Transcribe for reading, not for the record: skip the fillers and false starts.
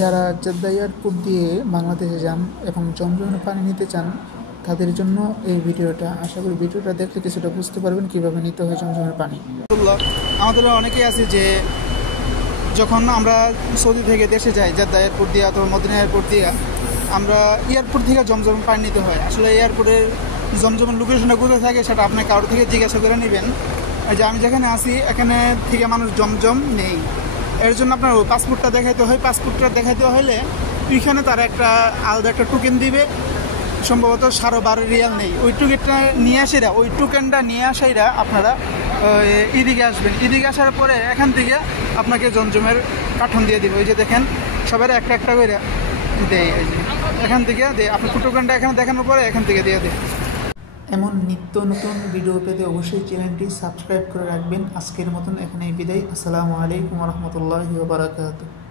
যারা Jeddah airport দিয়ে বাংলাদেশে যান এবং জমজমের পানি নিতে চান তাদের জন্য এই ভিডিওটা। আশা করি ভিডিওটা দেখলে কিছুটা বুঝতে পারবেন কীভাবে নিতে হয় জমজমের পানি। আমাদের অনেকেই আছে যে যখন আমরা সৌদি থেকে দেশে যাই জেদ্দা এয়ারপোর্ট দিয়ে অথবা মদিনা এয়ারপোর্ট দিয়ে, আমরা এয়ারপোর্ট থেকে জমজম পানি নিতে হয়। আসলে এয়ারপোর্টের জমজমের লোকেশনটা কোথায় থাকে সেটা আপনি কারোর থেকে জিজ্ঞাসা করে নেবেন। যে আমি যেখানে আছি এখানে থেকে মানুষ জমজম নেই, এর জন্য আপনার ওই পাসপোর্টটা দেখাইতে হয়। পাসপোর্টটা দেখাইতে হলে ওইখানে তারা একটা আলাদা একটা টোকেন দিবে, সম্ভবত 12.5 রিয়াল নেই। ওই টোকেনটা নিয়ে আসাইরা ওই টোকেনটা নিয়ে আসাইরা আপনারা এদিকে আসবেন। এদিকে আসার পরে এখান থেকে আপনাকে জমজমের কার্টন দিয়ে দিবে। ওই যে দেখেন সবাই একটা একটা করে দেয়, এই যে এখান থেকে দেয়। আপনার টোকেনটা এখানে দেখানোর পরে এখান থেকে দিয়ে দেয়। এমন নিত্য নতুন ভিডিও পেতে অবশ্যই চ্যানেলটি সাবস্ক্রাইব করে রাখবেন। আজকের মতন এখানেই বিদায়। আসসালামু আলাইকুম ওয়া রাহমাতুল্লাহি ওয়া বারাকাতুহু।